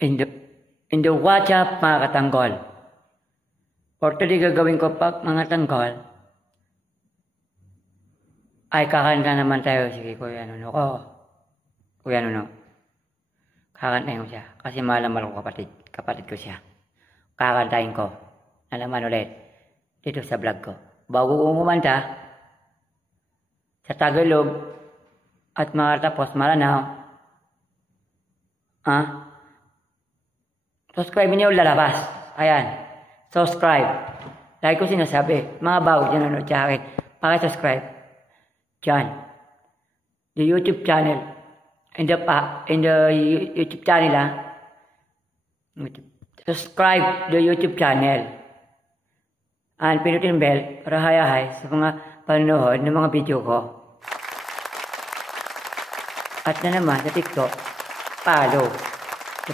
in the WhatsApp mga katanggol. For today gagawin ko pa mga tanggol ay kakanta naman tayo. Sige Kuya Nuno ko. Kuya Nuno. Kakantahin ko siya. Kasi mahal ko kapatid ko siya. Kakantahin ko. Nalaman ulit. Dito sa vlog ko. Bago ko kumanta sa Tagalog at makatapos Maranao. Subscribe niyo lalabas. Ayan. Subscribe. Lagi ko sinasabi. Mga bago dyan nanonood sa akin. Pakisubscribe. Diyan. The YouTube channel. In the YouTube channel Subscribe the YouTube channel. And pinutin bell para hayahay sa mga panonood ng mga video ko. At na naman sa TikTok, follow.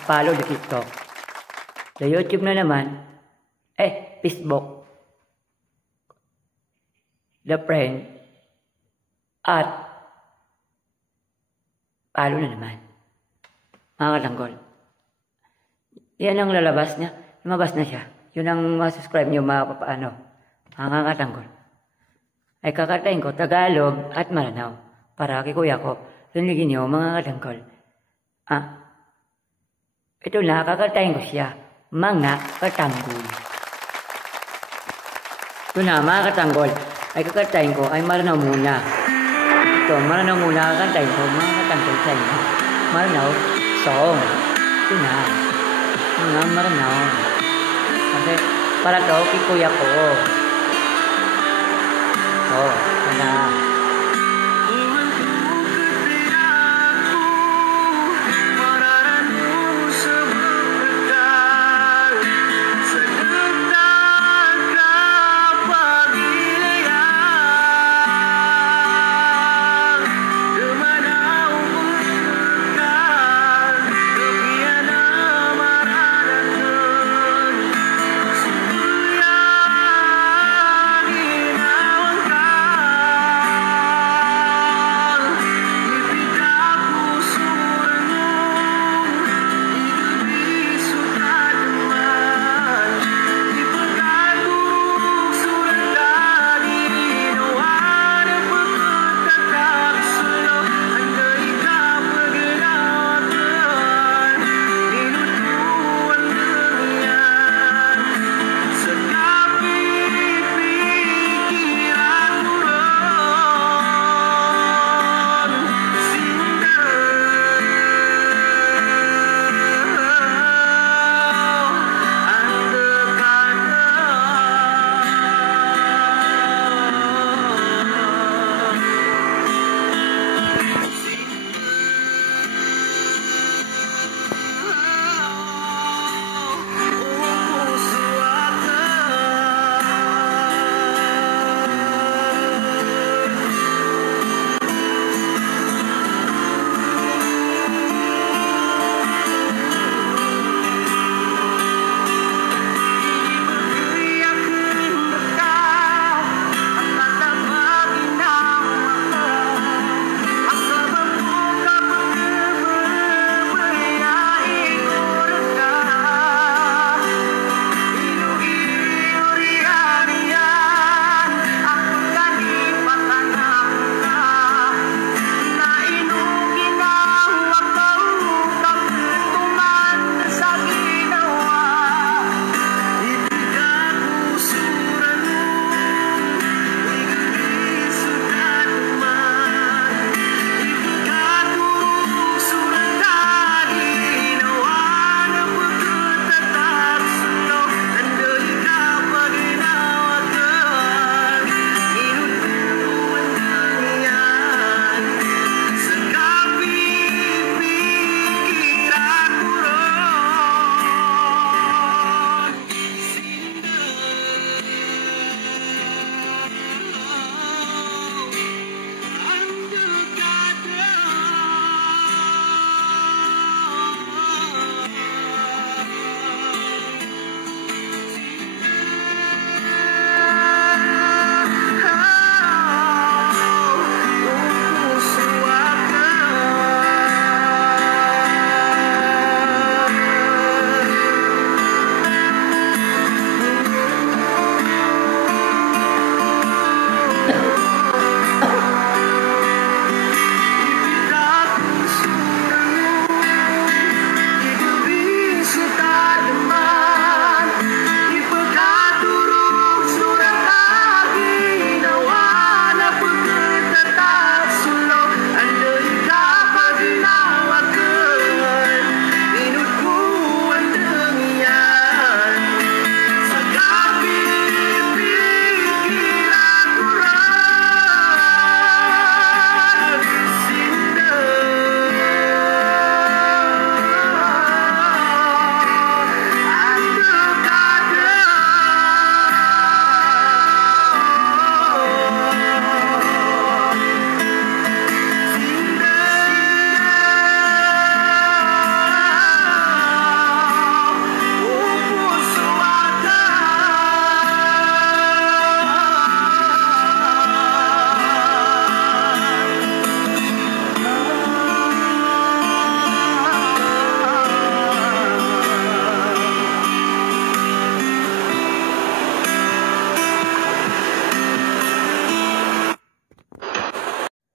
Follow the TikTok. The YouTube na naman, Facebook. The friend. At follow na naman. Mga katanggol. Yan ang lalabas niya. Lumabas na siya. Yun ang masubscribe niyo mga katanggol. Ay kakatayin ko Tagalog at Maranao. Para kay kuya ko. Lunigin niyo mga katanggol. Ito na, kakatayin ko siya. Mga katanggol. Ito na, mga katanggol. Ay kakatayin ko, ay Maranao muna. Ito, Maranao muna, kakatayin ko, mga katanggol sa inyo. Maranao song. Ito na. Mga Maranao. Kasi, para to, kay kuya ko. Ito na.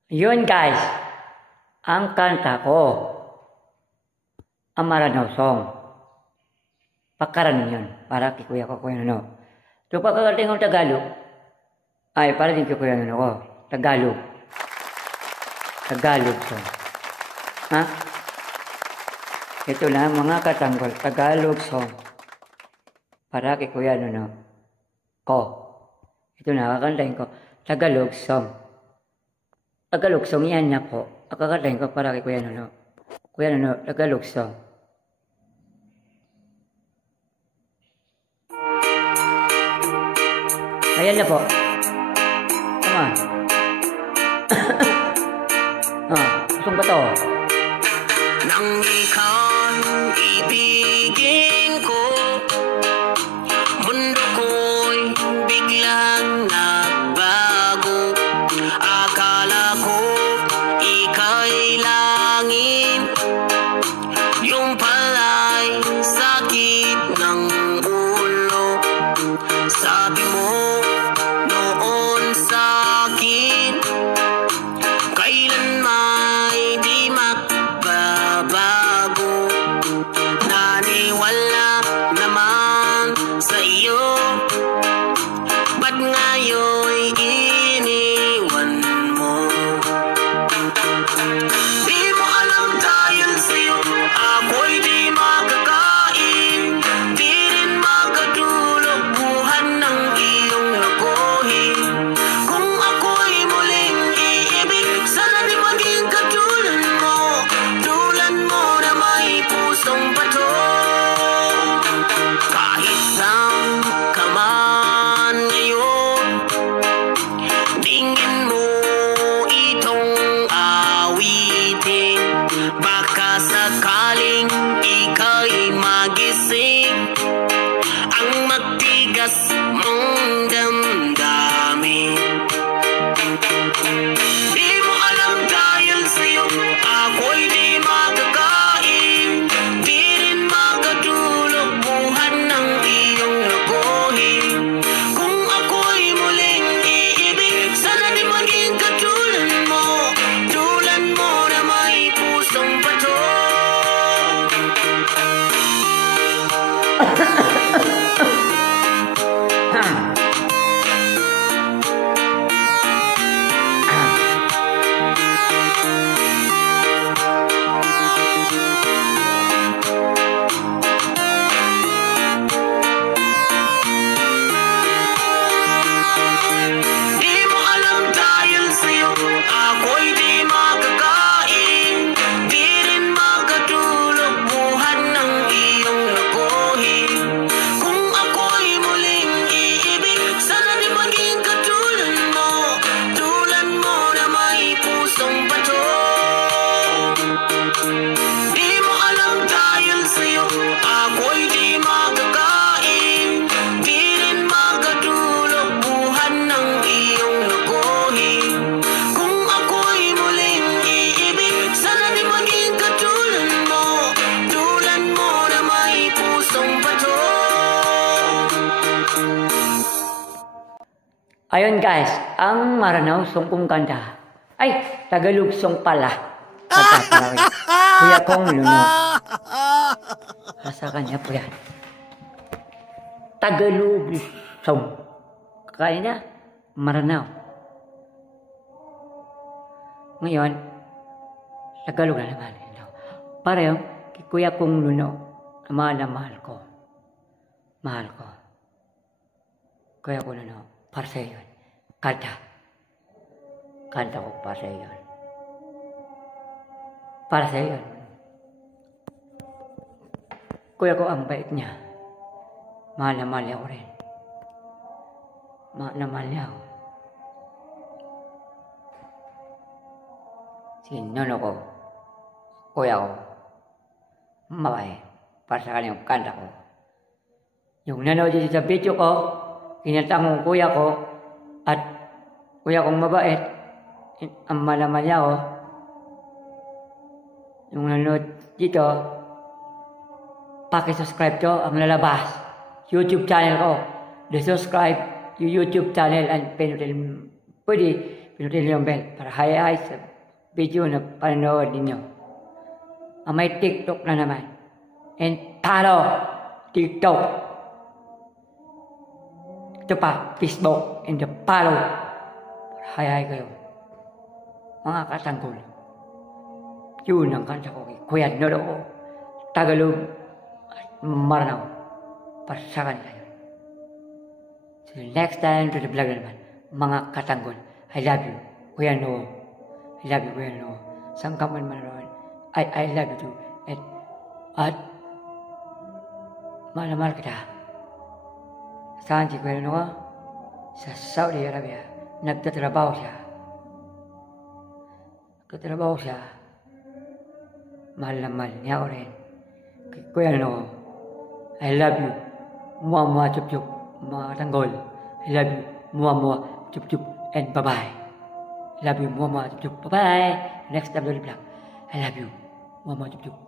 Yun guys, ang kanta ko, ang Maranao song. Pagkaranin yun, para kay Kuya ko, Kuya Nuno. So pagkakating ng Tagalog, ay para din kay Kuya Nuno ko, Tagalog. Tagalog song. Ha? Ito lang mga katanggol, Tagalog song. Para kay Kuya Nuno ko. Ito na, kakantahin ko, Tagalog song. Tagalog song yan niya po. Kakantahin ko para kay Kuya Nuno. Kuya Nuno, Tagalog song. Ayan na po. Come on. Gusto ba to? Nang ikaw'y ibigin ko, mundo ko'y biglang nagbago. Akala ko ika'y langit, yung pala'y sakit ng ulo. Sabi mo noon sa'kin, kailan may di magbabago. Naniwala naman sa iyo, ba't ngayon'y iniwan mo? Di mo alam dahil sa'yo ako'y di makakain, di rin makatulog buhan ng iyong lokohin. Kung ako'y muling iibig, sana di maging katulad mo na may pusong bato. Kahit saan ka man ngayon, tingin mo itong awitin. Baka sakaling ika'y magising, ang magtigas mong damdamin. Di mo alam dahil sa'yo ako'y di makakain, di rin makatulog buhan ng iyong lokohin. Kung ako'y muling iibig, sana di maging katulad mo na may pusong bato. Di mo alam dahil sa'yo ako'y di makakain, di rin makatulog buhan ng iyong lokohin. Kung ako'y muling iibig, sana di maging katulad mo na may pusong bato. Di mo alam dahil sa'yo ako'y di makakain, di rin makatulog buhan ng iyong lokohin. Kung ako'y muling iibig, sana di maging katulad mo na may pusong bato. Ayun guys, ang Maranao song kong kanta. Ay, Tagalog song pala. Kanta para kay Kuya kong Nuno. Sa kanya po yan. Tagalog song. Kaya na, Maranao. Ngayon, Tagalog na naman. Para yun, kay Kuya kong Nuno, mahal na mahal ko. Mahal ko. Kuya kong Nuno, para sa'yo yun. Kanta. Kanta ko para sa'yo yun. Para sa'yo yun. Kuya ko ang bait niya. Mahal na mahal niya ako rin. Mahal na mahal niya ako. Si Nuno ko, kuya ko, mabait. Para sa kanyang kanta ko. Yung nanood dito sa video ko, kinanta ko kuya ko, at kuya kong mabait, ang malaman niya ako. Yung nanood dito, pakisubscribe ko ang lalabas. YouTube channel ko. The subscribe yung YouTube channel and pwede pinutin niyo yung bell para hayay sa video na panonood ninyo. Ang may TikTok na naman. And follow TikTok. Ito pa, Facebook and the follow. Para hayay kayo. Mga katanggol. Yun ang kanta ko kay Kuya Noro. Tagalog at Maranao. Para sa kanila yun. So next time to the vlog naman. Mga katanggol. I love you, Kuya Noro. I love you, Kuya Noro. Saan ka man manaroon. I love you too. At mahal kita. Saan si Kuya Noro? Sa Saudi Arabia. Nagtatrabaho siya. Mahal na mahal niya ako rin. Kay Kuya Noro. I love you. Mua chup chup. Mga katanggol. I love you. Mua chup chup. And bye-bye. I love you. Mua chup chup. Bye-bye. Next time vlog. I love you. Mua chup chup.